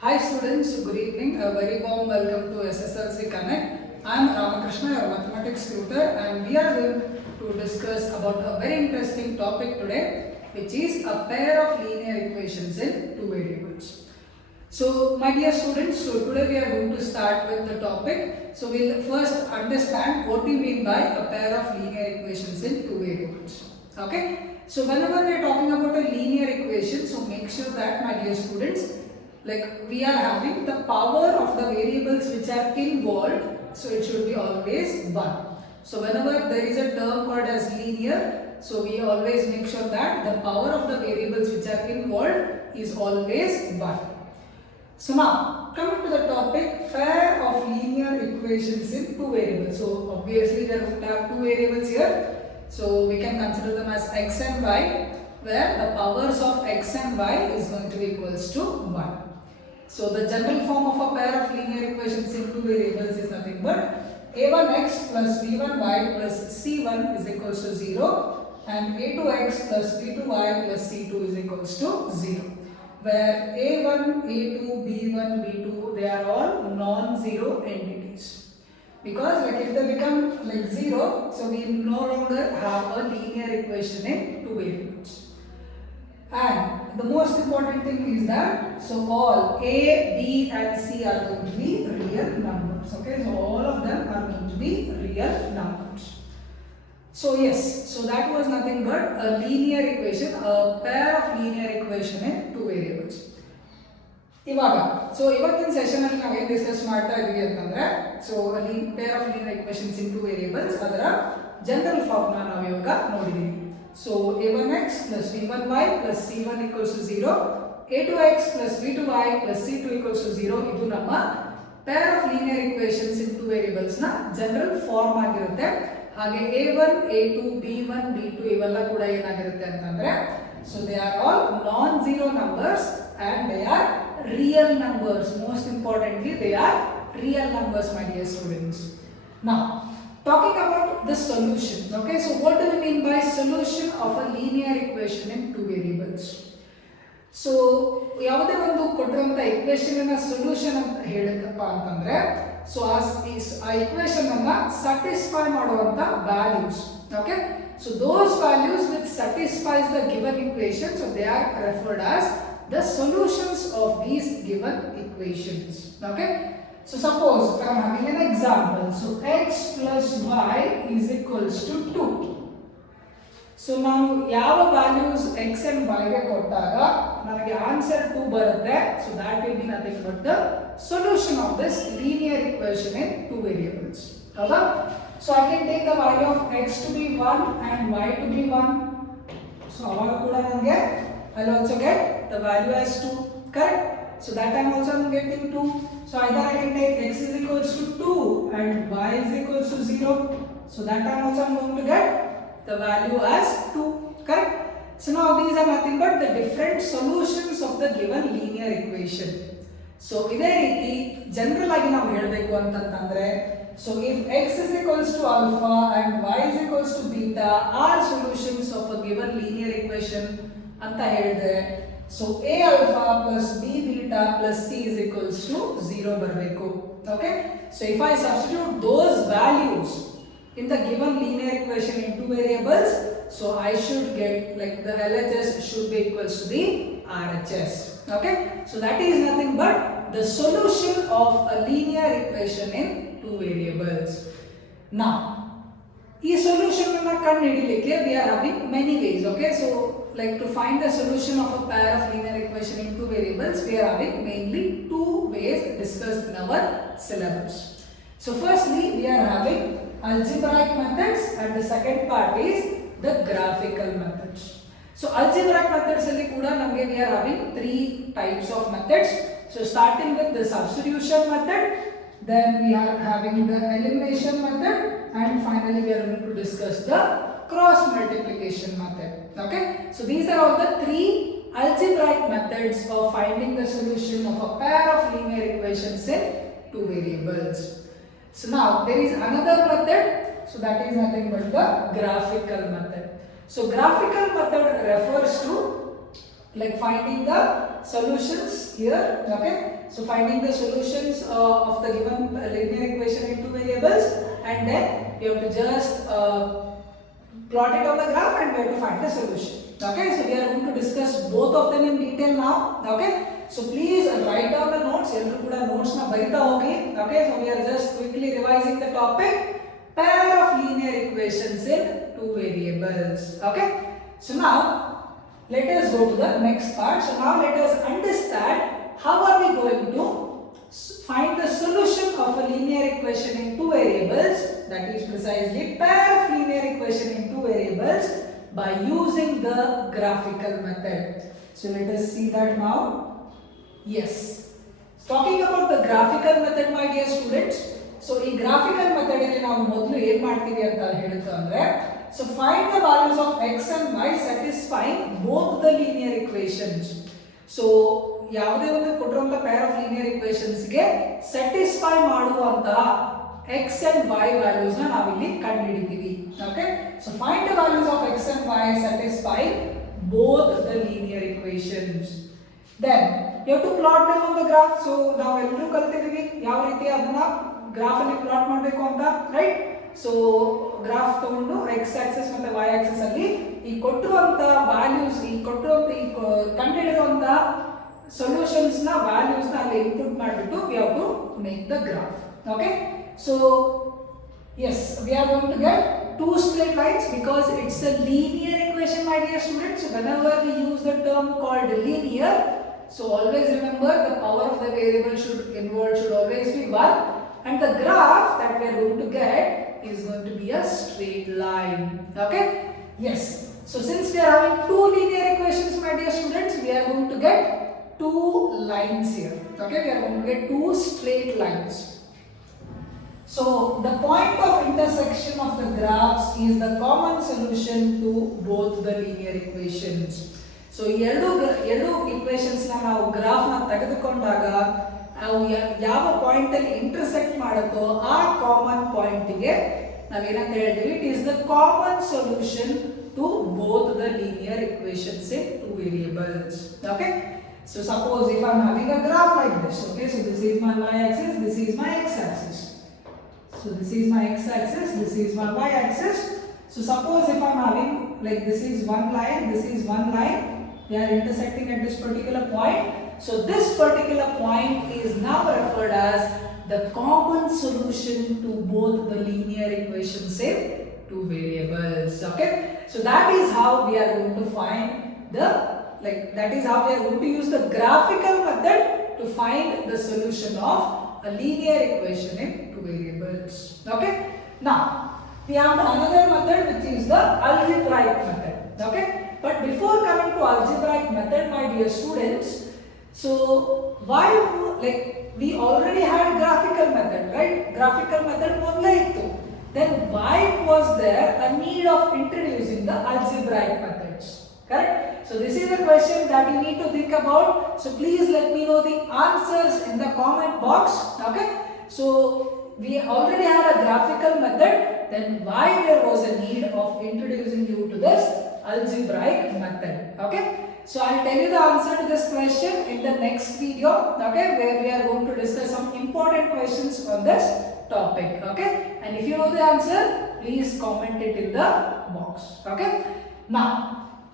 Hi students, good evening. A very warm welcome to SSLC Connect. I am Ramakrishna, your mathematics tutor, and we are going to discuss about a very interesting topic today, which is a pair of linear equations in two variables. So my dear students, today we are going to start with the topic. So we'll first understand what we mean by a pair of linear equations in two variables. Okay? So whenever we are talking about a linear equation, so make sure that, my dear students, like we are having the power of the variables which are involved, so it should be always 1. So whenever there is a term called as linear, so we always make sure that the power of the variables which are involved is always 1. So now coming to the topic, pair of linear equations in two variables. So obviously we are going to have two variables here, so we can consider them as x and y, where the powers of x and y is going to be equals to 1. So the general form of a pair of linear equations in two variables is nothing but a1x plus b1y plus c1 is equals to 0 and a2x plus b2y plus c2 is equals to 0. Where a1, a2, b1, b2, they are all non-zero entities. Because like if they become like 0, so we no longer have a linear equation in two variables. And the most important thing is that, so all A, B and C are going to be real numbers. Okay, so all of them are going to be real numbers. So yes, so that was nothing but a linear equation, a pair of linear equation in two variables. ಇವಾಗ so ಇವತ್ತಿನ session ಅಲ್ಲಿ ನಾವು ಏನು discuss ಮಾಡ್ತಾ ಇದೀವಿ ಅಂತಂದ್ರೆ, so ಅಲ್ಲಿ pair of linear equations in two variables ಅದರ ಜನರಲ್ ಫಾರ್ಮ್ ನಾವು ಇವಾಗ ನೋಡಿದೀವಿ. So a1x plus b1y plus c1 equals to 0, a2x plus b2y plus c2 equals to 0 ಇದು ನಮ್ಮ pair of linear equations in two variables ನ general form ಆಗಿರುತ್ತೆ. ಹಾಗೆ a1, a2, b1, b2 ಇವೆಲ್ಲ ಕೂಡ ಏನಾಗಿರುತ್ತೆ ಅಂತಂದ್ರೆ, so they are all non-zero numbers and they are real numbers. Most importantly, they are real numbers, my dear students. Now talking about the solution. Okay, so what do we mean by solution of a linear equation in two variables? So ಯಾವುದೇ ಒಂದು ಕೊಟ್ಟಿರುವಂತ equation ಅನ್ನ solution ಅಂತ ಹೇಳಿದಪ್ಪ ಅಂತಂದ್ರೆ, so ಆ equation ಅನ್ನ satisfy ಮಾಡುವಂತ values. Okay, so those values which satisfies the given equation, so they are referred as the solutions of these given equations. Okay, so suppose I am having an example. So x plus y is equals to 2. So now ಯಾವ values x and y ಗೆ ಕೊಟ್ಟಾಗ ನನಗೆ answer 2 ಬರುತ್ತೆ, so that will be nothing but the solution of this linear equation in two variables. ಹೌದಾ? So I can take the value of x to be 1 and y to be 1. So ಅವಾಗ ಕೂಡ ನನಗೆ I'll also get the value as 2, correct? So that time also I'm getting 2. So either I can take x is equals to 2 and y is equals to 0. So that time also I'm going to get the value as 2, correct? So now these are nothing but the different solutions of the given linear equation. So ಇದೇ ರೀತಿ general ಆಗಿ ನಾವು ಹೇಳಬೇಕು ಅಂತಂದ್ರೆ, so if x is equals to alpha and y is equals to beta are solutions of a given linear equation ಅಂತ ಹೇಳಿದ್ರೆ, so a alpha plus b beta plus c is equals to 0 ಬರಬೇಕು. Okay, so if I substitute those values in the given linear equation in two variables, so I should get like the LHS should be equals to the RHS. Okay, so that is nothing but the solution of a linear equation in two variables. Now ಈ solution ಅನ್ನು ಕಂಡುಹಿಡಿಯಲಿಕ್ಕೆ we are having many ways. Okay, so like to find the solution of a pair of linear equation in two variables, we are having mainly two ways discussed in our syllabus. So firstly we are having algebraic methods and the second part is the graphical methods. So algebraic methods alli kuda namge we are having three types of methods. So starting with the substitution method, then we are having the elimination method, and finally we are going to discuss the cross multiplication method. Okay, so these are all the three algebraic methods of finding the solution of a pair of linear equations in two variables. So now there is another method, so that is nothing but the graphical method. So graphical method refers to like finding the solutions here. Okay, so finding the solutions of the given linear equation in two variables, and then you have to just plot it on the graph and we have to find the solution. Okay, so we are going to discuss both of them in detail now. Okay, so please write down the notes. Ellu kuda notes na barita hogi. Okay, so we are just quickly revising the topic: pair of linear equations in two variables. Okay, so now let us go to the next part. So now let us understand how are we going to find the solution of a linear equation in two variables, that is precisely pair of linear equation in two variables, by using the graphical method. So let us see that now. Yes, talking about the graphical method, my dear students. So in graphical method alli ನಾವು ಮೊದಲು ಏನು ಮಾಡ್ತೀವಿ ಅಂತ ಹೇಳ್ತಾ ಅಂದ್ರೆ, so find the values of x and y satisfying both the linear equations. So ಯಾವುದೇ ಒಂದು ಕೊಟ್ಟಿರುವಂತ pair of linear equations ಗೆ satisfy ಮಾಡುವಂತಹ x and y values ನ ನಾವು ಇಲ್ಲಿ ಕಂಡುಹಿಡಿತೀವಿ. Okay, so find the values of x and y satisfy both the linear equations. Then you have to plot them on the graph. So ನಾವೆಲ್ಲರೂ ಕಲ್ತಿದೀವಿ ಯಾವ ರೀತಿ ಅದನ್ನ graph ಅಲ್ಲಿ ಪ್ಲಾಟ್ ಮಾಡಬೇಕು ಅಂತ, ರೈಟ್? ಸೊ ಗ್ರಾಫ್ ತಗೊಂಡು x ಆಕ್ಸಿಸ್ ಮತ್ತೆ y Axis ಅಲ್ಲಿ ಈ ಕೊಟ್ಟಿರುವಂತ ವ್ಯಾಲ್ಯೂಸ್, ಈ ಕೊಟ್ಟಿರುವಂತ ಈ ಕಂಡುಹಿಡಿರುವಂತ ಸೊಲ್ಯೂಷನ್ಸ್ ನ ವ್ಯಾಲ್ಯೂಸ್ ನ ಅಲ್ಲಿ ಇನ್ಪುಟ್ ಮಾಡಿಬಿಟ್ಟು we have to make the graph. Okay, so yes, we are going to get two straight lines because it's a linear equation, my dear students. Whenever we use the term called linear, so always remember the power of the variable should always be 1, and the graph that we are going to get is going to be a straight line. Okay, yes, so since we are having two linear equations, my dear students, we are going to get two lines here. Okay, we are going to get two straight lines. So the point of intersection of the graphs is the common solution to both the linear equations. So ಎರಡು equations ನ ನಾವು graph ನ ತೆಗೆದುಕೊಂಡಾಗ ಅವು ಯಾವ point ಅಲ್ಲಿ intersect ಮಾಡುತ್ತೋ ಆ common point ಗೆ ನಾವೇನಂತ ಹೇಳ್ತೀವಿ, it is the common solution to both the linear equations in two variables. Okay, so suppose if I am having a graph like this, okay, so this is my y axis, this is my x axis. So this is my x axis, this is my y axis. So suppose if I am having like this is one line, this is one line, they are intersecting at this particular point. So this particular point is now referred as the common solution to both the linear equations in two variables. Okay, so that is how we are going to find that is how we are going to use the graphical method to find the solution of a linear equation in two variables. Okay, now we have another method which is the algebraic method. Okay, but before coming to algebraic method, my dear students, so why, like we already had graphical method, right? Graphical method modle ittu, then why was there a need of introducing the algebraic methods? Correct? So this is a question that you need to think about. So please let me know the answers in the comment box. Okay, so we already had a graphical method, then why there was a need of introducing you to this algebraic method? Okay, so I'll tell you the answer to this question in the next video, okay, where we are going to discuss some important questions on this topic. Okay, and if you know the answer, please comment it in the box. Okay, now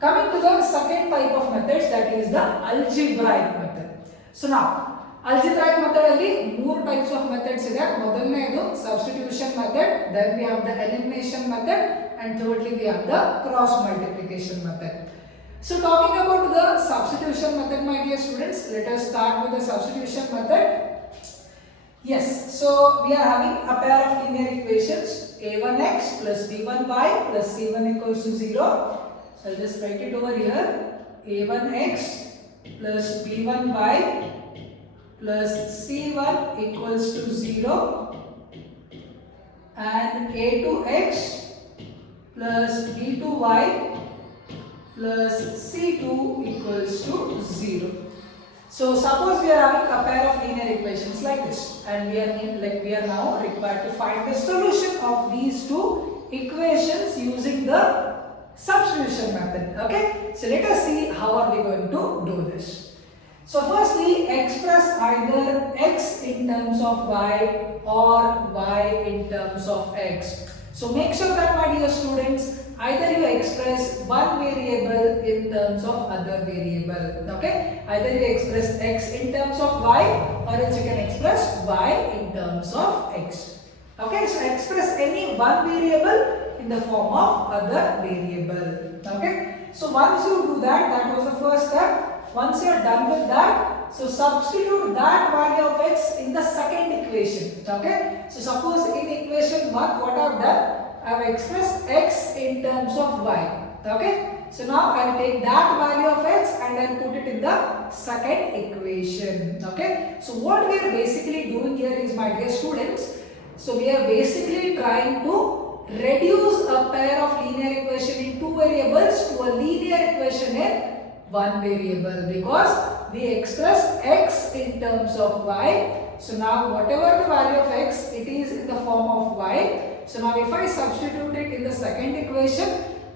coming to the second type of methods, that is the algebraic method. So now algebraic method alli ಮೂರು types of methods ಇದೆ. ಮೊದಲನೇದು substitution method, then we have the elimination method, and thirdly we have the cross multiplication method. So talking about the substitution method, my dear students, let us start with the substitution method. Yes, so we are having a pair of linear equations, a1x plus b1y plus c1 equals to 0. So I'll just write it over here, a1x plus b1y plus c1 equals to 0, and a2x plus b2y plus c2 equals to 0. So suppose we are having a pair of linear equations like this, and we are now required to find the solution of these two equations using the substitution method. Okay, so let us see how are we going to do this. So firstly, express either x in terms of y or y in terms of x. So make sure that, my dear students, either you express one variable in terms of other variable. Okay, either you express x in terms of y, or else you can express y in terms of x. Okay, so express any one variable in the form of other variable. Okay, so once you do that, that was the first step. Once you are done with that, so substitute that value of x in the second equation. Okay, so suppose in equation 1, what I have done, I have expressed x in terms of y. Okay, so now I will take that value of x and I will put it in the second equation. Okay, so what we are basically doing here is, my dear students, so we are basically trying to reduce a pair of linear equation in two variables to a linear equation in one variable, because we expressed x in terms of y. So now whatever the value of x, it is in the form of y. So now if I substitute it in the second equation,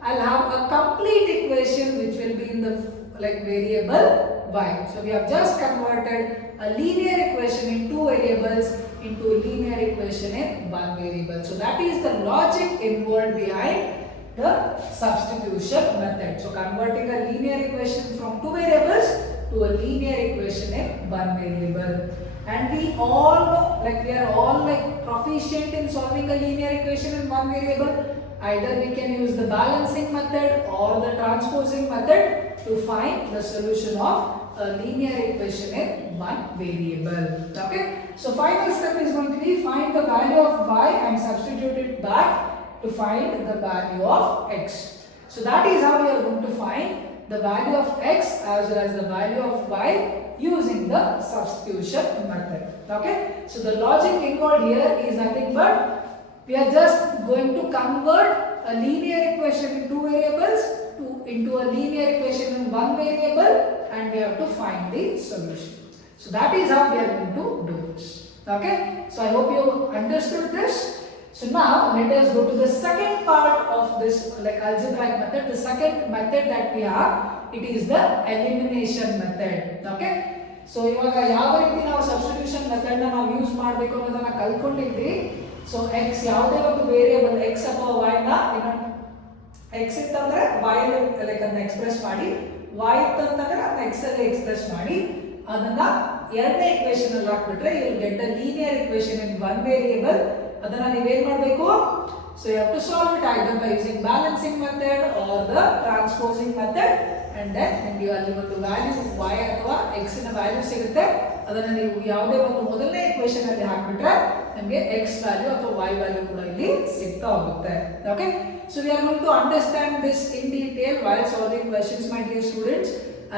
I'll have a complete equation which will be in the variable y. So we have just converted a linear equation in two variables into a linear equation in one variable. So that is the logic involved behind the substitution method. So converting a linear equation from two variables to a linear equation in one variable. And we all know, we are all proficient in solving a linear equation in one variable. Either we can use the balancing method or the transposing method to find the solution of a linear equation in one variable. Okay, so final step is going to be find the value of y and substitute it back to find the value of x. So that is how we are going to find the value of x as well as the value of y using the substitution method. Okay, so the logic involved here is nothing but we are just going to convert a linear equation in two variables into a linear equation in one variable, and we have to find the solution. So that is how we are going to do this. Okay, so I hope you understood this. So now let us go to the second part of this algebraic method. The second method that we have, it is the elimination method. Okay, so ಇವಾಗ ಯಾವ ರೀತಿ ನಾವು substitution method ನ ನಾವು use ಮಾಡಬೇಕು ಅನ್ನೋದನ್ನ ಕಲ್ತ್ಕೊಂಡಿದ್ವಿ. So x ಯಾವುದೇ ಒಂದು ವೇರಿಯಬಲ್ x ಅಥವಾ y ನ x ಇತ್ತಂದ್ರೆ y ಅದನ್ನ ಎಕ್ಸ್ಪ್ರೆಸ್ ಮಾಡಿ, y ಇತ್ತಂದ್ರೆ ಅದನ್ನ x ಅಲ್ಲಿ ಎಕ್ಸ್ಪ್ರೆಸ್ ಮಾಡಿ, ಅದನ್ನ ಎರಡನೇ ಇಕ್ವೇಷನ್ ಅಲ್ಲಿ ಹಾಕ್ಬಿಟ್ರೆ you will get a linear equation in one variable. ಅದನ್ನ ನೀವೇನ್ ಮಾಡಬೇಕು, so you have to solve it either by using balancing method or the transposing method, and then ನೀವು ಅಲ್ಲಿ ಒಂದು ವ್ಯಾಲ್ಯೂ y ಅಥವಾ x ನ ವ್ಯಾಲ್ಯೂ ಸಿಗುತ್ತೆ, ಅದನ್ನ ನೀವು ಯಾವುದೇ ಒಂದು ಮೊದಲನೇ ಇಕ್ವೇಷನ್ ಅಲ್ಲಿ ಹಾಕ್ಬಿಟ್ರೆ ನಿಮಗೆ x ವ್ಯಾಲ್ಯೂ ಅಥವಾ y ವ್ಯಾಲ್ಯೂ ಕೂಡ ಇಲ್ಲಿ ಸಿಗ್ತಾ ಹೋಗುತ್ತೆ. Okay, so we are going to understand this in detail while solving questions, my dear students.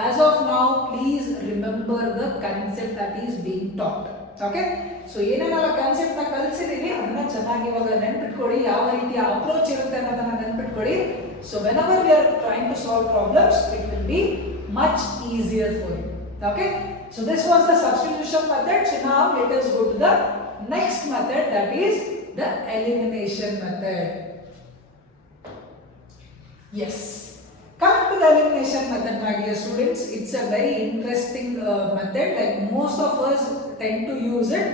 As of now, please remember the concept that is being taught. Okay, so ಏನೇನೆಲ್ಲ concept ನ ಕಲಿಸಿದೀನಿ ಅದನ್ನ ಚೆನ್ನಾಗಿ ಇವಾಗ ನೆನಪಿಟ್ಕೊಳ್ಳಿ, ಯಾವ ರೀತಿಯ ಅಪ್ರೋಚ್ ಇರುತ್ತೆ ಅನ್ನೋದನ್ನ ನೆನಪಿಟ್ಕೊಳ್ಳಿ. So whenever we are trying to solve problems, it will be much easier for you. Okay, so this was the substitution method. So now let us go to the next method, that is the elimination method. Yes, coming to the elimination method, my dear students, it's a very interesting method. Like most of us tend to use it.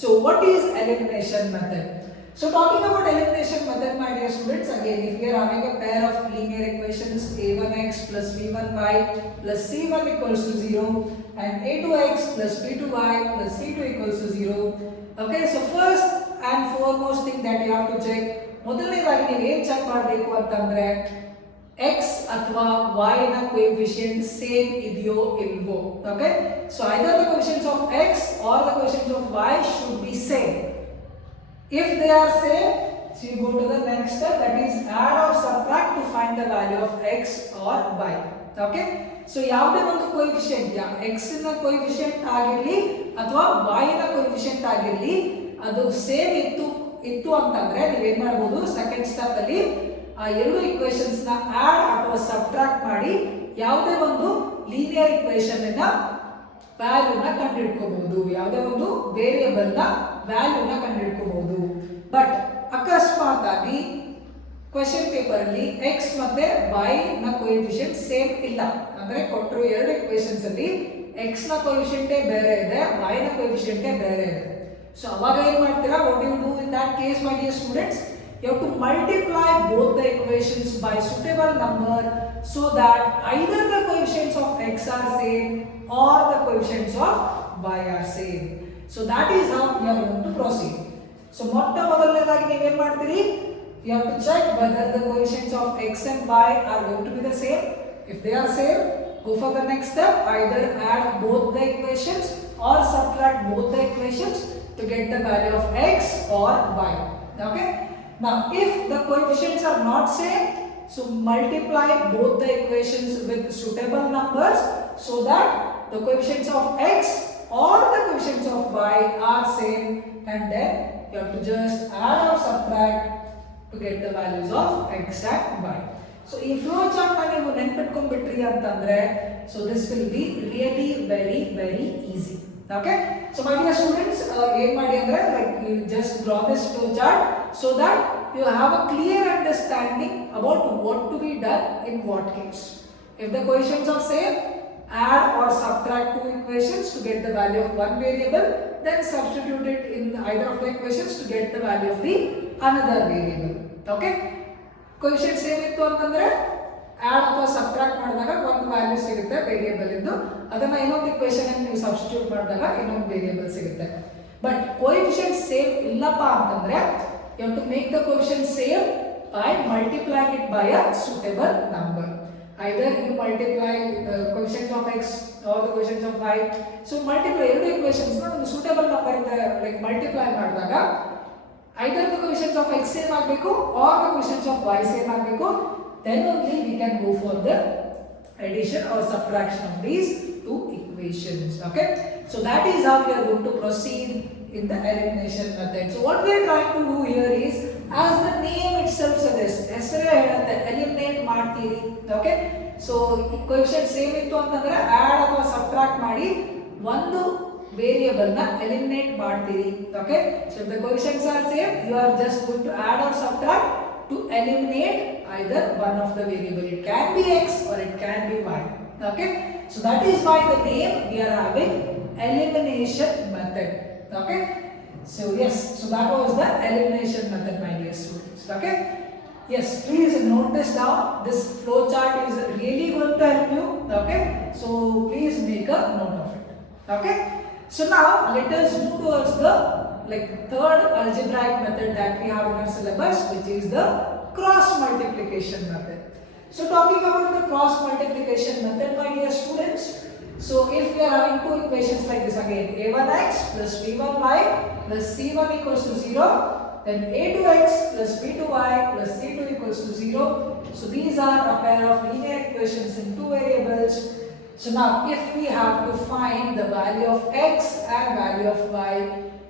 So what is elimination method? So talking about elimination method, my dear students, again if we are having a pair of linear equations a1x plus b1y plus c1 equals to 0 and a2x plus b2y plus c2 equals to 0. Okay, so first and foremost thing that you have to check, ಮೊದಲನೇದಾಗಿ ನೀವು ಏನು check ಮಾಡಬೇಕು ಅಂತಂದ್ರೆ x ಅಥವಾ y ನ coefficient same ಇದೆಯೋ ಇಲ್ವೋ. Okay, so either the coefficients of x or the coefficients of y should be same. If they are same, so you go to the next step, that is add or subtract to find the value of x or y. Okay, so ಯಾವುದೇ ಒಂದು coefficient x ನ coefficient ಆಗಿರಲಿ ಅಥವಾ y ನ coefficient ಆಗಿರಲಿ, ಅದು same ಇತ್ತು ಅಂತಂದ್ರೆ ನೀವು ಏನು ಮಾಡಬಹುದು, ಸೆಕೆಂಡ್ ಸ್ಟೆಪ್ ಅಲ್ಲಿ ಆ ಎರಡು ಇಕ್ವೇಷನ್ಸ್ ನ ಆಡ್ ಅಥವಾ ಸಬ್ಟ್ರಾಕ್ಟ್ ಮಾಡಿ ಯಾವುದೇ ಒಂದು ಲೀನಿಯರ್ ಇಕ್ವೇಷನ್ ನ ವ್ಯಾಲ್ಯೂನ ಕಂಡುಹಿಡ್ಕೋಬಹುದು, ಯಾವುದೇ ಒಂದು ವೇರಿಯಬಲ್ ನ ವ್ಯಾಲ್ಯೂನ ಕಂಡುಹಿಡ್ಕೋಬಹುದು. ಬಟ್ ಅಕಸ್ಮಾತ್ ಆಗಿ ಕ್ವೆಶ್ಚನ್ ಪೇಪರ್ ಅಲ್ಲಿ x ಮತ್ತೆ y ನ ಕೋಎಫಿಷಿಯಂಟ್ ಸೇಮ್ ಇಲ್ಲ ಅಂದ್ರೆ ಕೊಟ್ಟರು ಎರಡು ಇಕ್ವೇಷನ್ಸ್ ಅಲ್ಲಿ x ನ ಕೋಎಫಿಷಿಯಂಟೇ ಬೇರೆ ಇದೆ, y ನ ಕೋಎಫಿಷಿಯಂಟೇ ಬೇರೆ ಇದೆ. ಸೊ ಅವಾಗ ಏನು ಮಾಡ್ತೀರಾ, what you do in that case my dear students, you have to multiply both the equations by suitable number so that either the coefficients of x are same or the coefficients of y are same. So that is how we are going to proceed. So ಮೊಟ್ಟ ಮೊದಲನೇದಾಗಿ ನೀವು ಏನು ಮಾಡ್ತೀರಿ, you have to check whether the coefficients of x and y are going to be the same. If they are same, go for the next step, either add both the equations or subtract both the equations to get the value of x or y. Okay. Now, if the coefficients are not same, so multiply both the equations with suitable numbers so that the coefficients of x or the coefficients of y are same, and then you have to just add or subtract to get the values of x and y. So, if flow chart na ನೀವು ನೆನಪಿಟ್ಕೊಂಡ್ಬಿಟ್ರಿ ಅಂತಂದ್ರೆ, so this will be really very easy. Okay, so my dear students, ಏನು ಮಾಡಿ ಅಂದ್ರೆ like you just draw this flow chart so that you have a clear understanding about what to be done in what case. If the coefficients are same, add or subtract two equations to get the value of one variable, then substitute it in either of the equations to get the value of the another variable. Okay, coefficient same ಇತ್ತು ಅಂತಂದ್ರೆ add ಅಥವಾ subtract ಮಾಡಿದಾಗ ಒಂದು value ಸಿಗುತ್ತೆ variable ಇಂದು, ಅದನ್ನ ಇನ್ನೊಂದು equation ಅಲ್ಲಿ ನೀವು ಸಬ್ಸ್ಟಿಟ್ಯೂಟ್ ಮಾಡಿದಾಗ ಇನ್ನೊಂದು ವೇರಿಯೇಬಲ್ ಸಿಗುತ್ತೆ. ಬಟ್ ಕೋಎಫಿಷಿಯಂಟ್ ಸೇಮ್ ಇಲ್ಲಪ್ಪ ಅಂತಂದ್ರೆ you have to make the coefficient same by multiplying it by a suitable number. Either you multiply the coefficients of x or the coefficients of y. So multiply ಎರಡು equations na ಒಂದು suitable number ಇಂದ like multiply ಮಾಡಿದಾಗ either the coefficients of x same ಆಗಬೇಕು or the coefficients of y same ಆಗಬೇಕು, then only we can go for the addition or subtraction of these two equations. Okay, so that is how we are going to proceed in the elimination method. So what we are trying to do here is, as the name itself suggests, ಹೆಸರೇ ಹೇಳುತ್ತೆ eliminate ಮಾಡ್ತೀರಿ. Okay, so coefficient same ಇತ್ತು ಅಂತಂದ್ರೆ add ಅಥವಾ subtract ಮಾಡಿ ಒಂದು variable ನ eliminate ಮಾಡ್ತೀರಿ. Okay, so if the coefficients are same, you are just going to add or subtract to eliminate either one of the variable. It can be x or it can be y. Okay, so that is why the name we are having elimination method. Okay, so yes, so that was the elimination method, my dear students. Okay, yes, please note this down. This flow chart is really going to help you. Okay, so please make a note of it. Okay, so now let us move towards the third algebraic method that we have in our syllabus, which is the cross multiplication method. So talking about the cross multiplication method, my dear students, so if we are having two equations like this again, a1x plus b1y plus c1 equals to 0, then a2x plus b2y plus c2 equals to 0. So these are a pair of linear equations in two variables. So now if we have to find the value of x and value of y,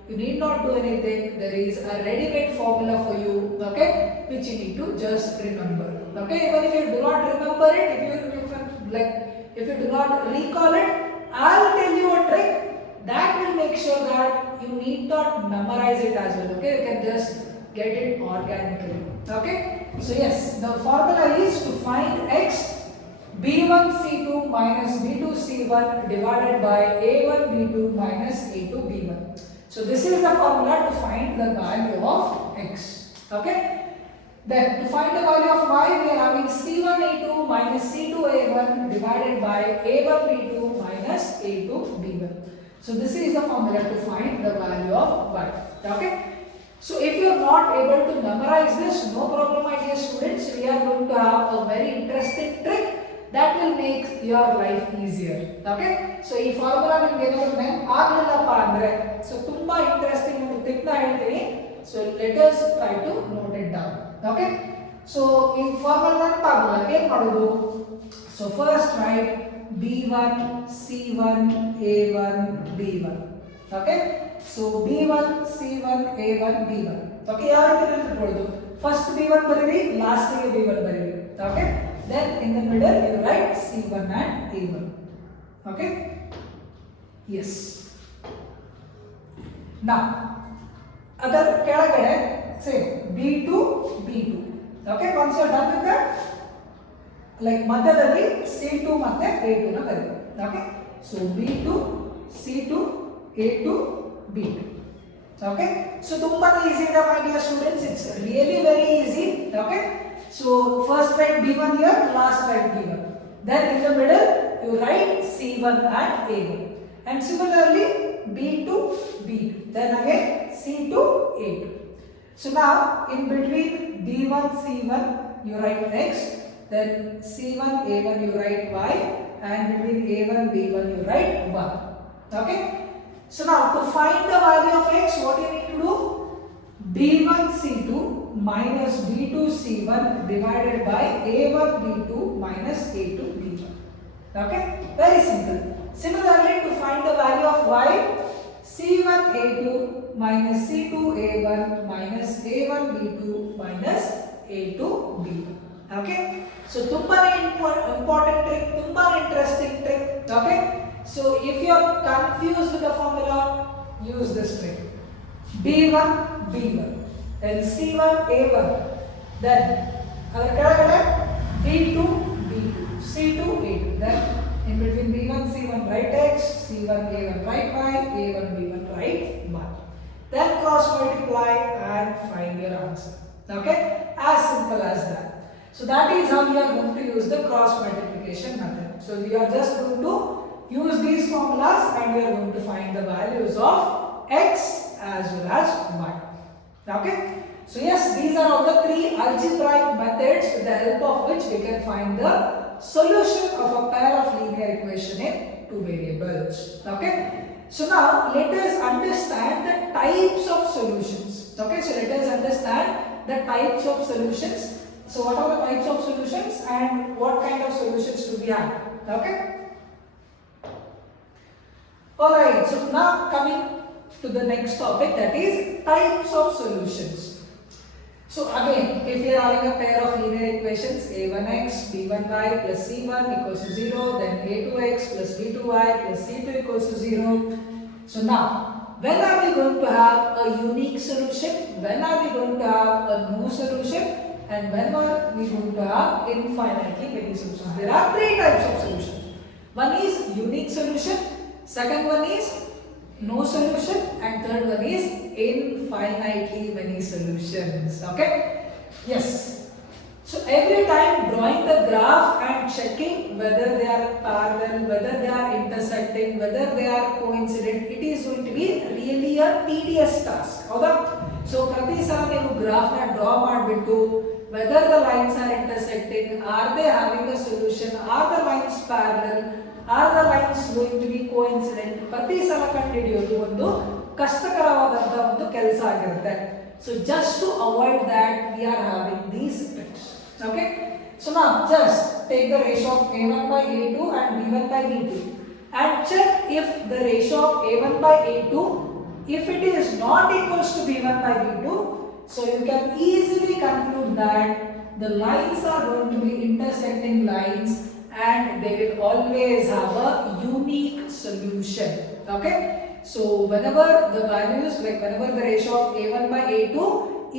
you need not do anything. There is a ready-made formula for you, okay, which you need to just remember. Okay, even if you do not remember it, if you do not recall it, I'll tell you a trick that will make sure that you need not memorize it as well. Okay, you can just get it organically. Okay, so yes, the formula is to find x, b1 c2 minus b2 c1 divided by a1 b2 minus a2 b1. So this is the formula to find the value of x. Okay, then to find the value of y, we are having c1 a2 minus c2 a1 divided by a1 b2 minus a2 b1. So this is the formula to find the value of y. Okay, so if you are not able to memorize this, no problem, my dear students. We are going to have a very interesting trick that will make your life easier. Okay, so ಈ formula ನಿಮಗೆ ಏನಾದರೂ ನೆನಪು ಆಗಲಿಲ್ಲಪ್ಪ ಅಂದ್ರೆ, so ತುಂಬಾ interesting ಒಂದು trick ನ ಹೇಳ್ತೀನಿ. So let us try to note it down. Okay, so ಈ ಫಾರ್ಮುಲಾ ನೆನಪಾಗಲ್ಲ, ಏನು ಮಾಡೋದು? So first write b1 c1 a1 b1. Okay, so b1 c1 a1 b1. Okay, ಯಾವ ರೀತಿ ನೆನಪಿಟ್ಕೊಳ್ಳೋದು? ಫಸ್ಟ್ b1 ಬರೀರಿ, ಲಾಸ್ಟ್ ಗೆ b1 ಬರೀರಿ. Okay, then in the middle you write c1 and a1. Okay, yes. Now other ಕೆಳಗಡೆ say b2 b2. Okay, once you are done with that, like ಮಧ್ಯದಲ್ಲಿ c2 ಮತ್ತೆ a2 ನ ಬರೆಯಿರಿ. Okay, So B2, C2, A2, B2. Okay, so tumba easy my dear students, it's really very easy. Okay, so first write B1 here, last write B1, then in the middle you write C1 and A1, and similarly B2, B2, then again C2, A2. So now in between B1, C1 you write X, then C1, A1 you write Y, and between A1, B1 you write 1. Okay. So now to find the value of X, what you need to do? B1 C2 minus B2 C1 divided by A1 B2 minus A2 B1. Okay, very simple. Similarly, to find the value of Y, C1 A2 minus C2 A1 minus A1 B2 minus A2 B1. Okay, so tumba important trick, tumba interesting trick. Okay. So if you are confused with the formula, use this trick. B1, B1, then C1, A1, then B2, B2, C2, A2, then in between B1, C1 write X, C1, A1 write Y, A1, B1 write 1. Then cross multiply and find your answer. Okay, as simple as that. So that is how we are going to use the cross multiplication method. So we are just going to use these formulas and we are going to find the values of X as well as Y. Okay. So yes, these are all the three algebraic methods with the help of which we can find the solution of a pair of linear equation in two variables. Okay. So now let us understand the types of solutions. Okay. So let us understand the types of solutions. So what are the types of solutions and what kind of solutions do we have? Okay. Alright, so now coming to the next topic, that is types of solutions. So again, if you are having a pair of linear equations a1x b1y plus c1 equals to 0, then a2x plus b2y plus c2 equals to 0. So now, when are we going to have a unique solution? When are we going to have a no solution? And when are we going to have infinitely many solutions? There are three types of solutions. One is unique solution, second one is no solution, and third one is infinitely many solutions. Okay? Yes. So every time drawing the graph and checking whether they are parallel, whether they are intersecting, whether they are coincident, it is going to be really a tedious task. ಹೌದಾ? So ಪ್ರತಿ ಸಲ ನೀವು graph ನ draw ಮಾಡಿಬಿಟ್ಟು whether the lines are intersecting, are they having a solution, are the lines parallel, are the lines going to be coincident, ಪ್ರತಿ ಸಲ ಕಂಡುಹಿಡಿಯೋದು ಒಂದು ಕಷ್ಟಕರವಾದಂತ ಒಂದು ಕೆಲಸ ಆಗಿರುತ್ತೆ. So just to avoid that, we are having these tricks. Okay, so now just take the ratio of a1 by a2 and b1 by b2 and check if the ratio of a1 by a2, if it is not equals to b1 by b2, so you can easily conclude that the lines are going to be intersecting lines and they will always have a unique solution. Okay, so whenever the values, like whenever the ratio of a1 by a2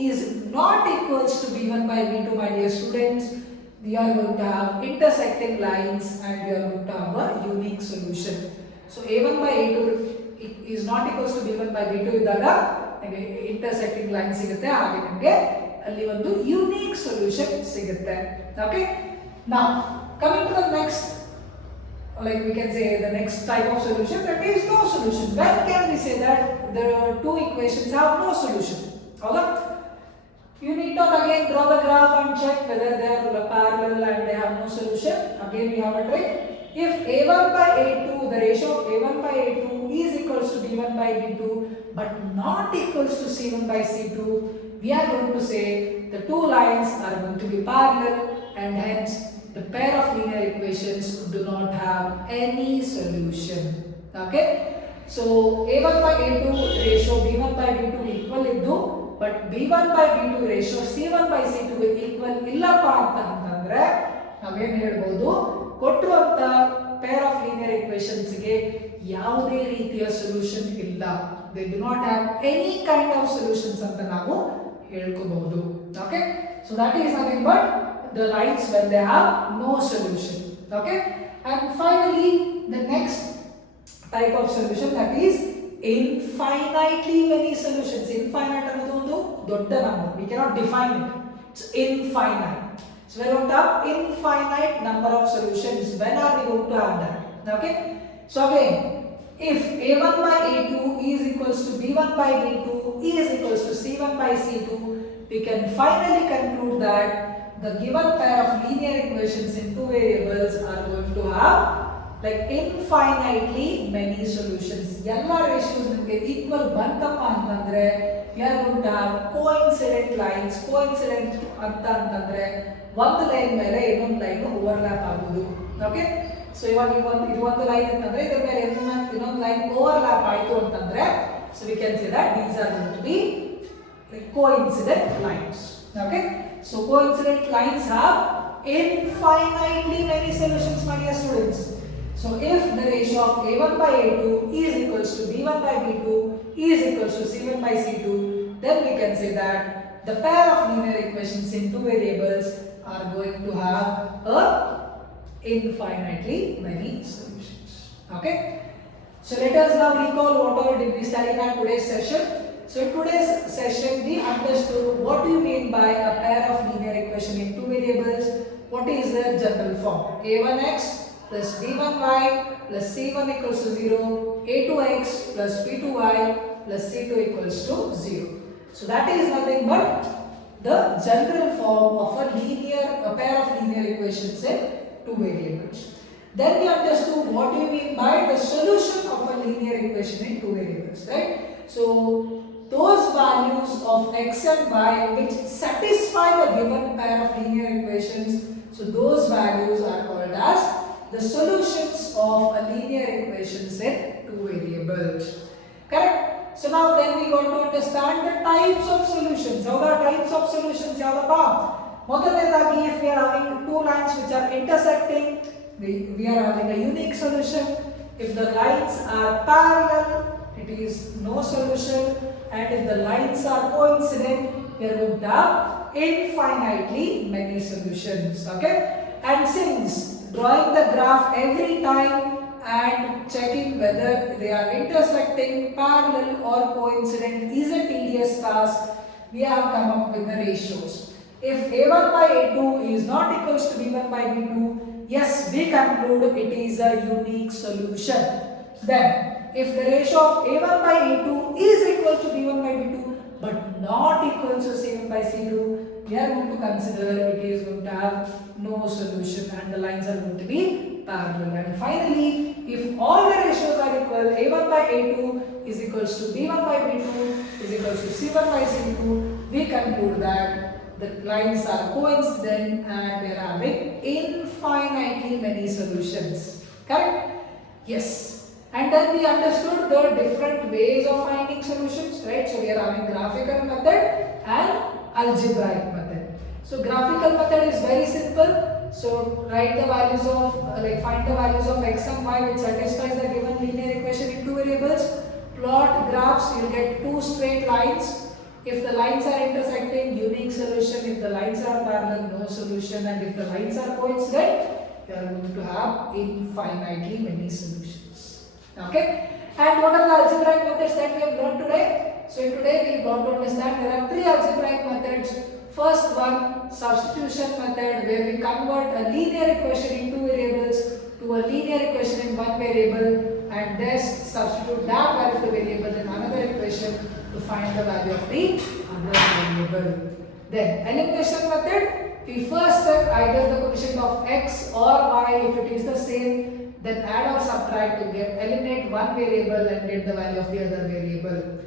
is not equals to b1 by b2, my dear students, we are going to have intersecting lines and we are going to have a unique solution. So a1 by a2 is not equals to b1 by b2 ಇದ್ದಾಗ intersecting line ಸಿಗುತ್ತೆ, ಹಾಗೆ ನಿಮಗೆ ಅಲ್ಲಿ ಒಂದು unique solution ಸಿಗುತ್ತೆ. Okay, now coming to the next, like we can say the next type of solution, that is no solution. When can we say that the two equations have no solution? ಹೌದಾ? You need not again draw the graph and check whether they are parallel and they have no solution. Again we have a trick. If a1 by a2, the ratio of a1 by a2 is equals to b1 by b2 but not equals to c1 by c2, we are going to say the two lines are going to be parallel and hence the pair of linear equations do not have any solution. Okay, so a1 by a2 ratio b1 by b2 equal iddu, but b1 by b2 ratio c1 by c2 equal illappa ಅಂತಂದ್ರೆ ನಾವೇನು ಹೇಳ್ಬೋದು, ಕೊಟ್ಟಿರುವಂತ pair of linear equations ಗೆ ಯಾವುದೇ ರೀತಿಯ solution ಇಲ್ಲ, they do not have any kind of solutions ಅಂತ ನಾವು ಹೇಳ್ಕೋಬಹುದು. Okay, so that is nothing but the lines when they have no solution. Okay, and finally the next type of solution, that is infinitely many solutions. Infinite ಅನ್ನೋದು ಒಂದು ದೊಡ್ಡ number. We cannot define it. It's infinite. So we're going to have infinite number of solutions. When are we going to have that? Okay. So again, if A1 by A2 is equals to B1 by B2 is equals to C1 by C2, we can finally conclude that the given pair of linear equations in two variables are going to have like infinitely many solutions. All ratios ನಿಮಗೆ equal ಬಂತಪ್ಪ ಅಂತಂದ್ರೆ we are going to have coincident lines. Coincident ಅಂತಂದ್ರೆ ಒಂದು line ಮೇಲೆ ಇನ್ನೊಂದು line overlap ಆಗುವುದು. Okay, so ಇವಾಗ ಇದು ಒಂದು ಲೈನ್ ಅಂತಂದ್ರೆ ಇದರ ಮೇಲೆ ಇನ್ನೊಂದು ಲೈನ್ ಓವರ್ಲ್ಯಾಪ್ ಆಯಿತು ಅಂತಂದ್ರೆ so we can say that these are going to be like coincident lines. Okay, so coincident lines have infinitely many solutions, my dear students. So if the ratio of A1 by A2 is equals to B1 by B2 is equals to C1 by C2, then we can say that the pair of linear equations in two variables are going to have a infinitely many solutions. Okay, so let us now recall whatever did we study in our today's session. So in today's session we understood what do you mean by a pair of linear equation in two variables. What is their general form? A1x plus B1y plus C1 equals to 0, A2x plus B2y plus C2 equals to 0. So that is nothing but the general form of a pair of linear equations in two variables. Then we understood what do you mean by the solution of a linear equation in two variables, right? So those values of x and y which satisfy the given pair of linear equations, so those values are called as the solutions of a linear equations in two variables. Correct? So now then we got to understand the types of solutions. How the types of solutions yavadappa? Modaledagi, if we are having two lines which are intersecting, we are having a unique solution. If the lines are parallel, it is no solution, and if the lines are coincident, we are going to have infinitely many solutions. Okay, and since drawing the graph every time and checking whether they are intersecting, parallel or coincident is a tedious task, we have come up with the ratios. If A1 by A2 is not equals to B1 by B2, yes, we conclude it is a unique solution. Then if the ratio of A1 by A2 is equal to B1 by B2 but not equal to C1 by C2, we are going to consider it is going to have no solution and the lines are going to be parallel. And finally, if all the ratios are equal, A1 by A2 is equals to B1 by B2 is equals to C1 by C2, we conclude that the lines are coincident and they are having infinitely many solutions. Correct? Yes. And then we understood the different ways of finding solutions, right? So we are having graphical method and algebraic method. So graphical method is very simple. So write the values of find the values of x and y which satisfies the given linear equation in two variables. Plot graphs, you'll get two straight lines. If the lines are intersecting, unique solution. If the lines are parallel, no solution. And if the lines are coincident, you are going to have infinitely many solutions. Okay? And what are the algebraic methods that we have learned today? So today we got to understand there are three algebraic methods. First one, substitution method, where we convert a linear equation in two variables to a linear equation in one variable and thus substitute that value of the variable in another equation to find the value of the other variable. Then elimination method, we first check either the coefficient of x or y. If it is the same, then add or subtract to eliminate one variable and get the value of the other variable.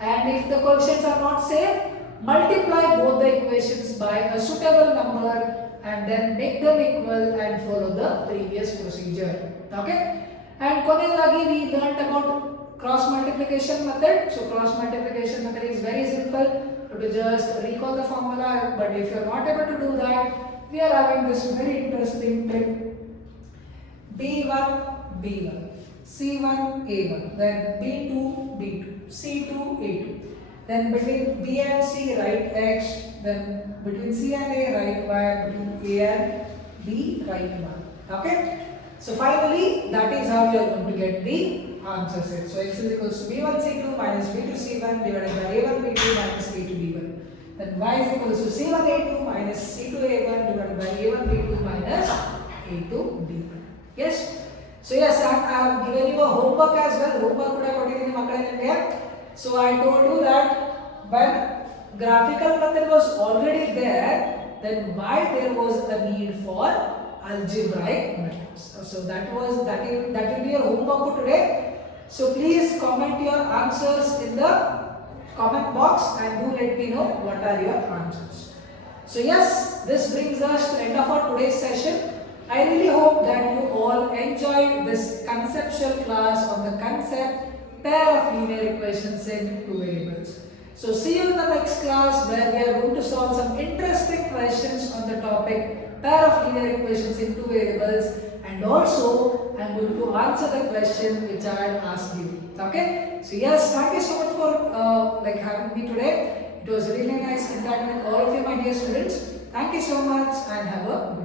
And if the coefficients are not same, multiply both the equations by a suitable number and then make them equal and follow the previous procedure. Okay? And konedagi we learnt about cross multiplication method. So cross multiplication method is very simple. You have to just recall the formula, but if you are not able to do that, we are having this very interesting trick. B1 B1, C1 A1, then B2 B2, C2 A2. Then between B and C write x, then between C and A write y, between A and B write y. Okay? So finally, that is how you are going to get the answer set. So x is equals to b1 c2 minus b2 c1 divided by a1 b2 minus b2 b1. Then y is equals to c1 a2 minus c2 a1 divided by a1 b2 minus a2 b1. Yes. So yes, I have given you a homework as well. Homework kuda kodidini makkale nimage. So I told you that when graphical method was already there, then why there was a need for algebraic methods. So that will be your homework for today. So please comment your answers in the comment box and do let me know what are your answers. So yes, this brings us to the end of our today's session. I really hope that you all enjoyed this conceptual class on the concept pair of linear equations in two variables. So see you in the next class where we are going to solve some interesting questions on the topic pair of linear equations in two variables, and also I am going to answer the question which I had asked you. Okay? So yes, thank you so much for having me today. It was really nice interacting with all of you, my dear students. Thank you so much and have a good day.